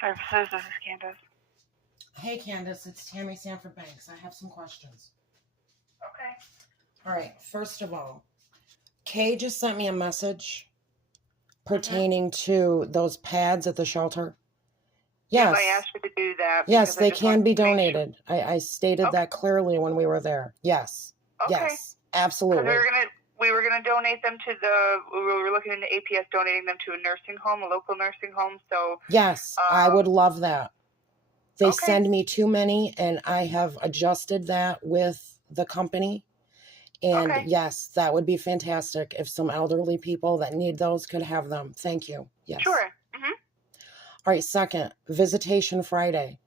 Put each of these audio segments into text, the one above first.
Services, this is Candice. Hey, Candice, it's Tammy Sanford Banks. I have some questions. Okay. All right, first of all, Kay just sent me a message pertaining to those pads at the shelter. Yes. I asked you to do that. Yes, they can be donated. I stated that clearly when we were there. Yes. Okay. Yes, absolutely. We were gonna donate them to we were looking into APS donating them to a nursing home, a local nursing home. So yes, I would love that. They Okay. send me too many, and I have adjusted that with the company. And Okay. yes, that would be fantastic if some elderly people that need those could have them. Thank you. Yes. Sure. All right, second, Visitation Friday.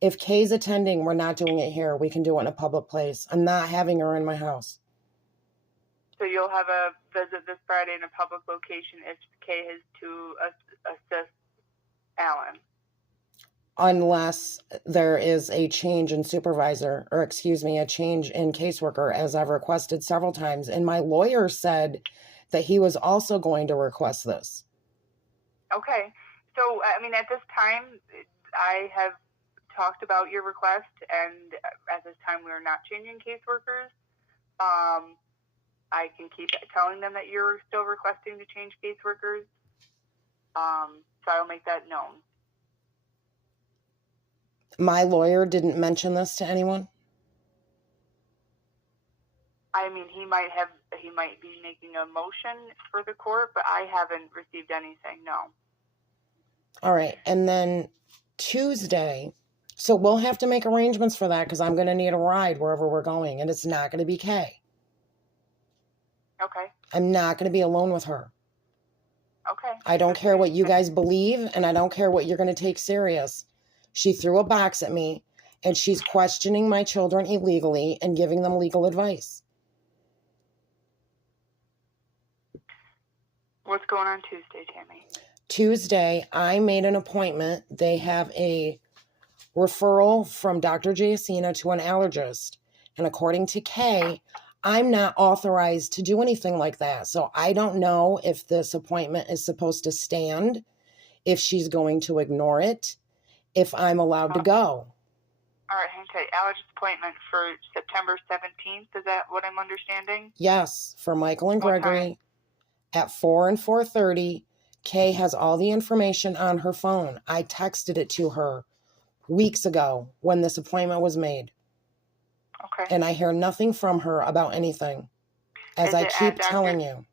If Kay's attending, we're not doing it here. We can do it in a public place. I'm not having her in my house. So you'll have a visit this Friday in a public location if Kay is to assist Alan. Unless there is a change in supervisor, or excuse me, a change in caseworker, as I've requested several times. And my lawyer said that he was also going to request this. Okay. So, I mean, at this time, I have talked about your request, and at this time, we are not changing caseworkers. I can keep telling them that you're still requesting to change caseworkers. So I'll make that known. My lawyer didn't mention this to anyone? I mean, he might be making a motion for the court, but I haven't received anything, no. All right. And then Tuesday, so we'll have to make arrangements for that because I'm going to need a ride wherever we're going, and it's not going to be Kay. Okay. I'm not going to be alone with her. Okay. I don't care what you guys believe, and I don't care what you're going to take serious. She threw a box at me, and she's questioning my children illegally and giving them legal advice. What's going on Tuesday, Tammy? Tuesday, I made an appointment. They have a referral from Dr. Jacina to an allergist. And according to Kay, I'm not authorized to do anything like that. So I don't know if this appointment is supposed to stand, if she's going to ignore it, if I'm allowed to go. All right, hang tight. Allergist appointment for September 17th. Is that what I'm understanding? Yes, for Michael and Gregory at 4 and 4:30. Kay has all the information on her phone. I texted it to her weeks ago when this appointment was made. Okay. And I hear nothing from her about anything, as I keep telling you.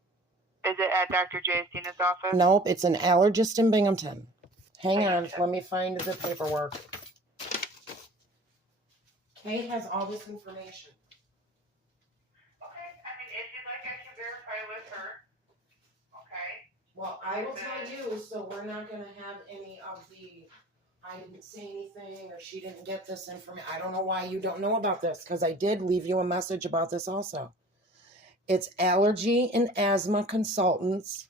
Is it at Dr. Jacina's office? Nope, it's an allergist in Binghamton. Hang on, let me find the paperwork. Kay has all this information. Okay, I mean, if you'd like, I can verify with her. Okay. Well, I will tell you, so we're not going to have any of the, I didn't say anything, or she didn't get this information. I don't know why you don't know about this, because I did leave you a message about this also. It's Allergy and Asthma Consultants,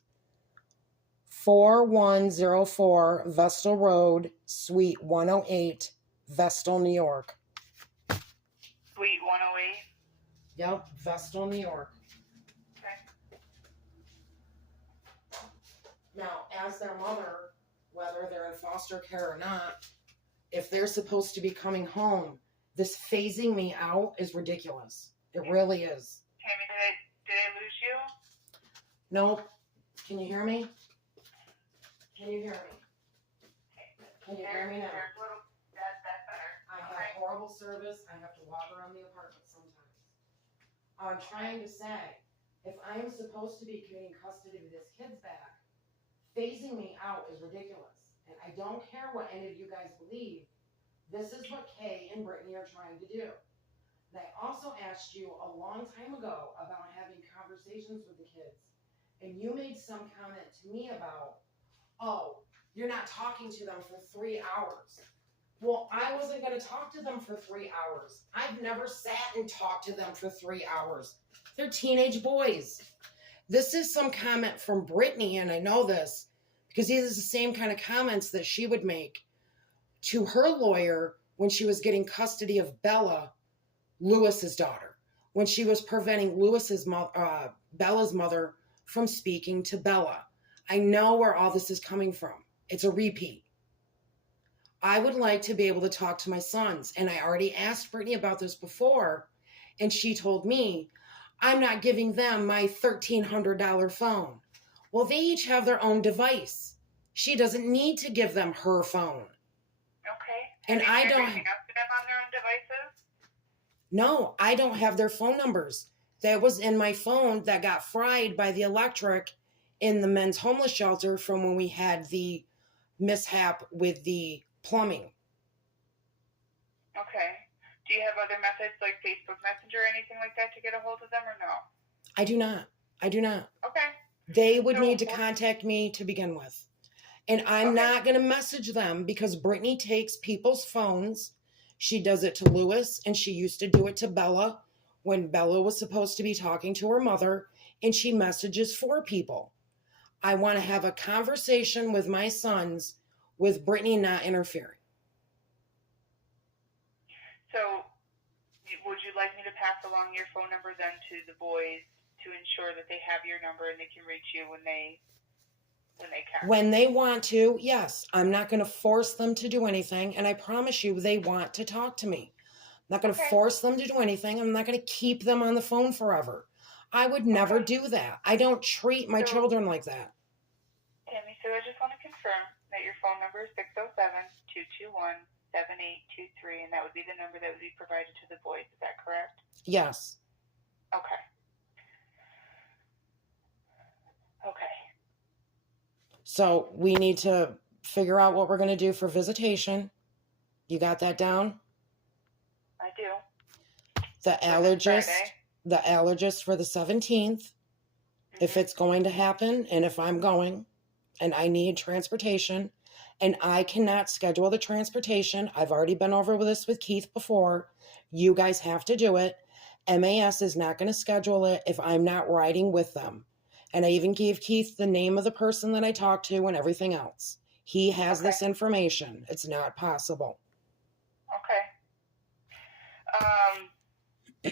4104 Vestal Road, Suite 108, Vestal, New York. Suite 108? Yep, Vestal, New York. Okay. Now, as their mother, whether they're in foster care or not, if they're supposed to be coming home, this phasing me out is ridiculous. It really is. Tammy, did I lose you? Nope. Can you hear me? Can you hear me? Can you hear me now? That's better. I have horrible service. I have to walk around the apartment sometimes. I'm trying to say, if I am supposed to be getting custody of this kid's back, phasing me out is ridiculous. And I don't care what any of you guys believe. This is what Kay and Brittany are trying to do. And I also asked you a long time ago about having conversations with the kids. And you made some comment to me about, oh, you're not talking to them for 3 hours. Well, I wasn't going to talk to them for 3 hours. I've never sat and talked to them for 3 hours. They're teenage boys. This is some comment from Brittany, and I know this, because these are the same kind of comments that she would make to her lawyer when she was getting custody of Bella, Lewis's daughter, when she was preventing Bella's mother from speaking to Bella. I know where all this is coming from. It's a repeat. I would like to be able to talk to my sons. And I already asked Brittany about this before, and she told me, I'm not giving them my $1,300 phone. Well, they each have their own device. She doesn't need to give them her phone. Okay. And Have I you don't. reaching out to them on their own devices? No, I don't have their phone numbers. That was in my phone that got fried by the electric in the men's homeless shelter from when we had the mishap with the plumbing. Okay. Do you have other methods like Facebook Messenger or anything like that to get a hold of them, or no? I do not. I do not. Okay. They would So, need to contact me to begin with. And I'm Okay. not going to message them because Brittany takes people's phones. She does it to Lewis, and she used to do it to Bella when Bella was supposed to be talking to her mother, and she messages for people. I want to have a conversation with my sons with Brittany not interfering. So, would you like me to pass along your phone number then to the boys to ensure that they have your number and they can reach you when they can? When they want to, yes. I'm not going to force them to do anything, and I promise you they want to talk to me. I'm not going to force them to do anything. I'm not going to keep them on the phone forever. I would never do that. I don't treat my children like that. Tammy, so I just want to confirm that your phone number is 607-221-7823, and that would be the number that would be provided to the boys. Is that correct? Yes. Okay. Okay. So we need to figure out what we're going to do for visitation. You got that down? I do. The allergist for the 17th, if it's going to happen, and if I'm going, and I need transportation, and I cannot schedule the transportation. I've already been over with this with Keith before. You guys have to do it. MAS is not going to schedule it if I'm not riding with them. And I even gave Keith the name of the person that I talked to and everything else. He has this information. It's not possible.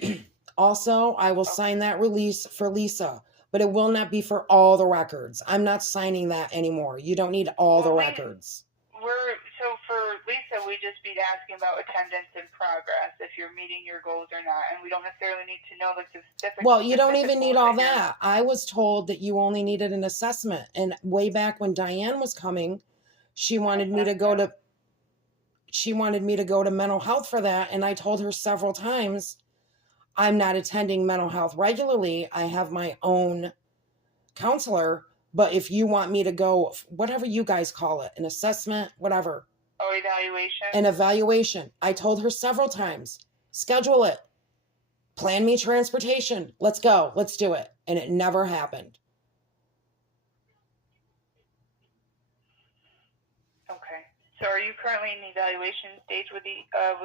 Okay. Also, I will sign that release for Lisa, but it will not be for all the records. I'm not signing that anymore. You don't need all the records. So for Lisa, we just be asking about attendance and progress, if you're meeting your goals or not, and we don't necessarily need to know the specifics. Well, you don't even need all that. I was told that you only needed an assessment, and way back when Diane was coming, she wanted me to go to mental health for that, and I told her several times, I'm not attending mental health regularly. I have my own counselor, but if you want me to go, whatever you guys call it, an assessment, whatever. Oh, evaluation? An evaluation. I told her several times, schedule it. Plan me transportation. Let's go. Let's do it. And it never happened. Okay. So are you currently in the evaluation stage with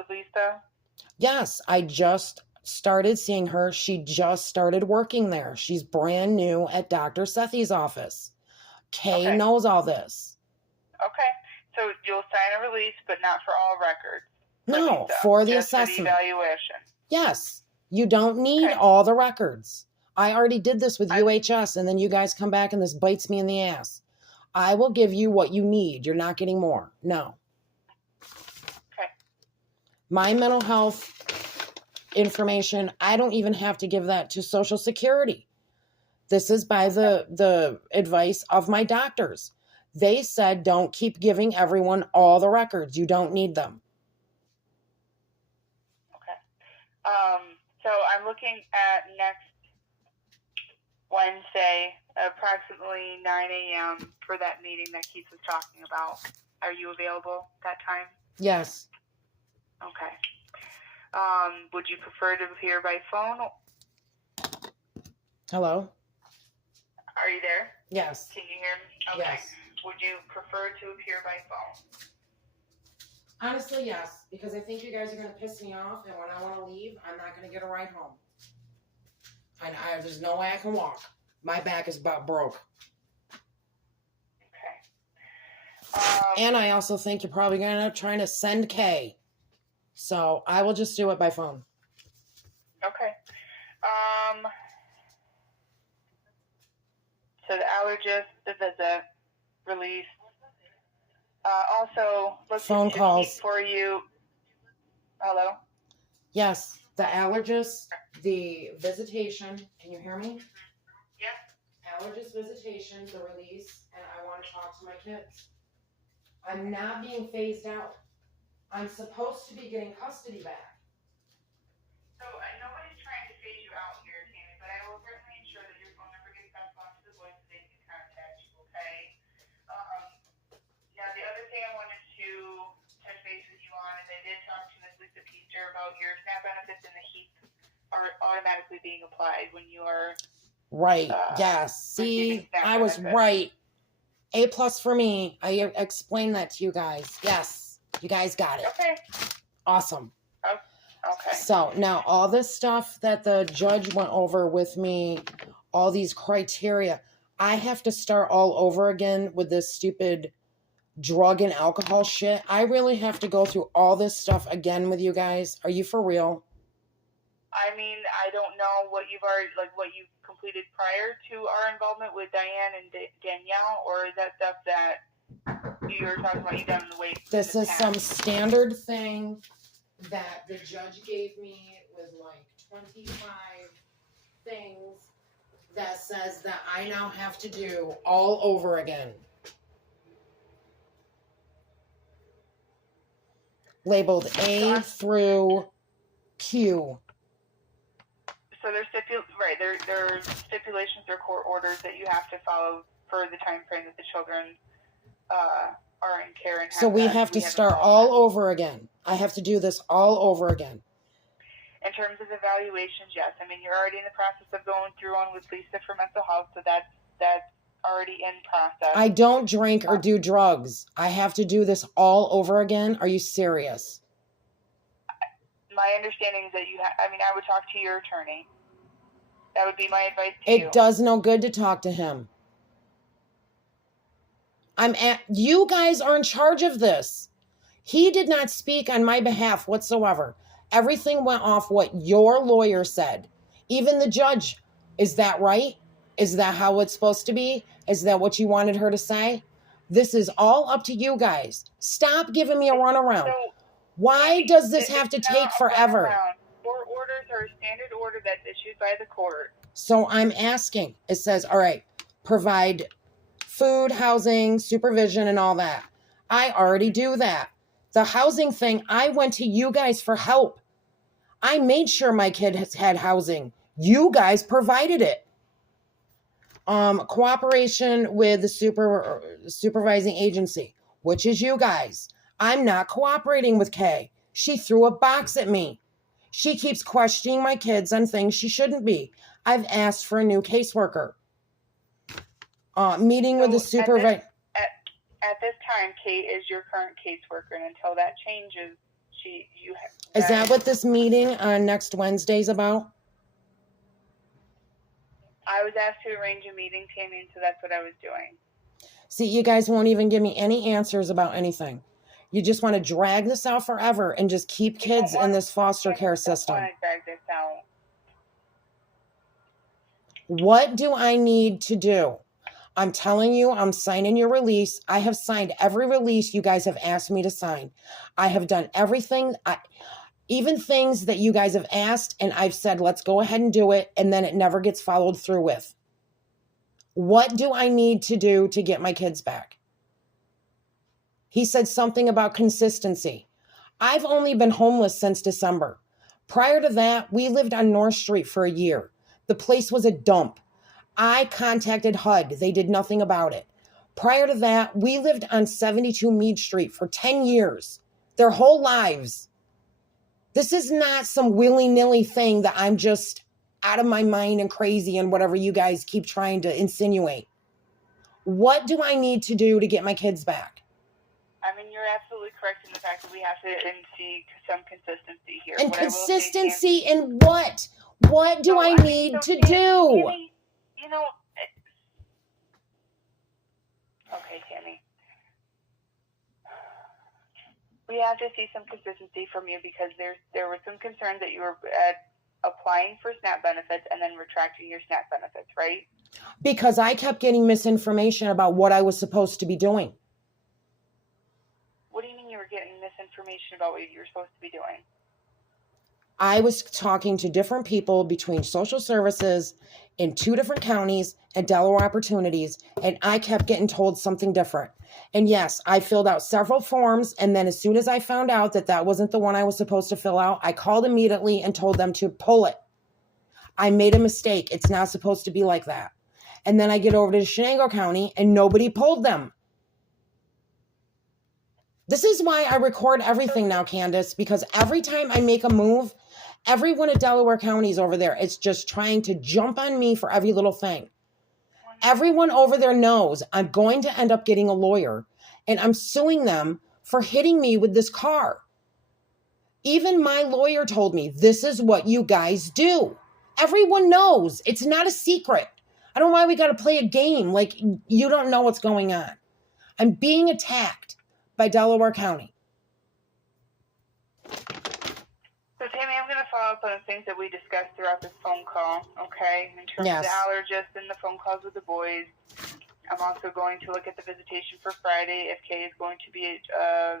Lisa? Yes, I just started seeing her. She just started working there. She's brand new at Dr. Sethi's office. Kay knows all this. Okay. So you'll sign a release, but not for all records? No, for the assessment. For the evaluation? Yes. You don't need all the records. I already did this with UHS, and then you guys come back and this bites me in the ass. I will give you what you need. You're not getting more. No. Okay. My mental health information, I don't even have to give that to Social Security. This is by the advice of my doctors. They said don't keep giving everyone all the records. You don't need them. Okay. So I'm looking at next Wednesday, approximately 9 a.m. for that meeting that Keith was talking about. Are you available that time? Yes. Okay. Would you prefer to appear by phone? Hello? Are you there? Yes. Can you hear me? Okay. Yes. Would you prefer to appear by phone? Honestly, yes, because I think you guys are going to piss me off, and when I want to leave, I'm not going to get a ride home. And there's no way I can walk. My back is about broke. Okay. And I also think you're probably going to end up trying to send Kay. So I will just do it by phone. Okay. So the allergist, the visit, release, Also, phone calls for you. Hello? Yes, the allergist, the visitation. Can you hear me? Yep. Allergist visitation, the release, and I want to talk to my kids. I'm not being phased out. I'm supposed to be getting custody back. So nobody's trying to phase you out here, Tammy, but I will certainly ensure that your phone number gets passed on to the boys so they can contact you, okay? Now, the other thing I wanted to touch base with you on is I did talk to Ms. Lisa Peaster about your SNAP benefits and the HEAP are automatically being applied when you are right. Yes. See, I was right. A+ for me. I explained that to you guys. Yes. You guys got it. Okay. Awesome. Okay. So now all this stuff that the judge went over with me, all these criteria, I have to start all over again with this stupid drug and alcohol shit. I really have to go through all this stuff again with you guys. Are you for real? I mean, I don't know what you've completed prior to our involvement with Diane and Danielle, or is that stuff that you were talking about you done in the wait? This is some standard thing that the judge gave me with like 25 things that says that I now have to do all over again. Labeled A through Q. So there's stipulations or court orders that you have to follow for the time frame that the children are in care. And so we have to start all over again. I have to do this all over again. In terms of evaluations, yes. I mean, you're already in the process of going through one with Lisa for mental health, so that's already in process. I don't drink or do drugs. I have to do this all over again. Are you serious? My understanding is that I would talk to your attorney. That would be my advice to you. It does no good to talk to him. You guys are in charge of this. He did not speak on my behalf whatsoever. Everything went off what your lawyer said. Even the judge. Is that right? Is that how it's supposed to be? Is that what you wanted her to say? This is all up to you guys. Stop giving me a runaround. So, why does this have to take forever? Court orders are a standard order that's issued by the court. So I'm asking. It says, all right, provide food, housing, supervision, and all that. I already do that. The housing thing, I went to you guys for help. I made sure my kid has had housing. You guys provided it. Cooperation with the supervising agency, which is you guys. I'm not cooperating with Kay. She threw a box at me. She keeps questioning my kids on things she shouldn't be. I've asked for a new caseworker. Meeting with the supervisor. At this time, Kate is your current caseworker, and until that changes, Is that what this meeting on next Wednesday is about? I was asked to arrange a meeting, Tammy, and so that's what I was doing. See, you guys won't even give me any answers about anything. You just want to drag this out forever and just keep kids in this foster care system. I want to drag this out. What do I need to do? I'm telling you, I'm signing your release. I have signed every release you guys have asked me to sign. I have done everything, even things that you guys have asked, and I've said, let's go ahead and do it, and then it never gets followed through with. What do I need to do to get my kids back? He said something about consistency. I've only been homeless since December. Prior to that, we lived on North Street for a year. The place was a dump. I contacted HUD. They did nothing about it. Prior to that, we lived on 72 Meade Street for 10 years. Their whole lives. This is not some willy-nilly thing that I'm just out of my mind and crazy and whatever you guys keep trying to insinuate. What do I need to do to get my kids back? I mean, you're absolutely correct in the fact that we have to see some consistency here. And consistency in what? What do I need to do? Tammy, you know, okay, Tammy. We have to see some consistency from you because there were some concerns that you were applying for SNAP benefits and then retracting your SNAP benefits, right? Because I kept getting misinformation about what I was supposed to be doing. were getting misinformation about what you were supposed to be doing. I was talking to different people between social services in 2 different counties and Delaware Opportunities, and I kept getting told something different. And yes, I filled out several forms, and then as soon as I found out that that wasn't the one I was supposed to fill out, I called immediately and told them to pull it. I made a mistake. It's not supposed to be like that. And then I get over to Shenango County, and nobody pulled them. This is why I record everything now, Candice, because every time I make a move, everyone at Delaware County is over there. It's just trying to jump on me for every little thing. Everyone over there knows I'm going to end up getting a lawyer, and I'm suing them for hitting me with this car. Even my lawyer told me, this is what you guys do. Everyone knows. It's not a secret. I don't know why we got to play a game like you don't know what's going on. I'm being attacked by Delaware County. So, Tammy, I'm going to follow up on the things that we discussed throughout this phone call, okay? In terms of the allergist and the phone calls with the boys. I'm also going to look at the visitation for Friday. If Kay is going to be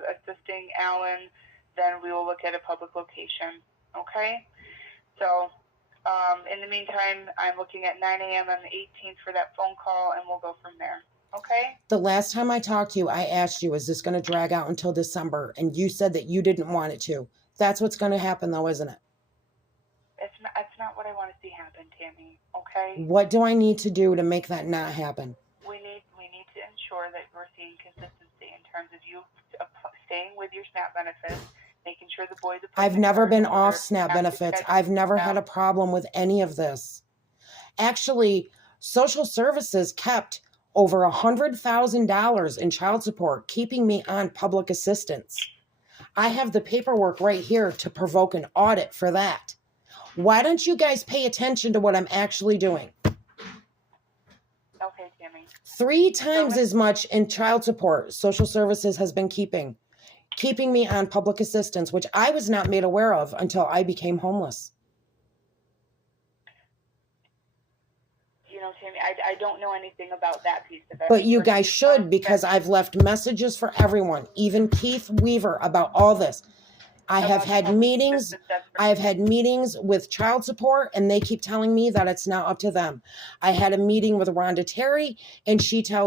assisting Alan, then we will look at a public location, okay? So, in the meantime, I'm looking at 9 a.m. on the 18th for that phone call, and we'll go from there, okay? The last time I talked to you, I asked you, is this going to drag out until December? And you said that you didn't want it to. That's what's going to happen, though, isn't it? It's not what I want to see happen, Tammy, okay? What do I need to do to make that not happen? We need to ensure that we're seeing consistency in terms of you staying with your SNAP benefits, making sure the boys... I've never been off SNAP benefits. I've never had a problem with any of this. Actually, social services kept over $100,000 in child support, keeping me on public assistance. I have the paperwork right here to provoke an audit for that. Why don't you guys pay attention to what I'm actually doing? Okay, Tammy. 3 times as much in child support social services has been keeping me on public assistance, which I was not made aware of until I became homeless. You know, Tammy, I don't know anything about that piece of it. But you guys should, because I've left messages for everyone, even Keith Weaver, about all this. I have had meetings with child support, and they keep telling me that it's now up to them. I had a meeting with Rhonda Terry, and she tells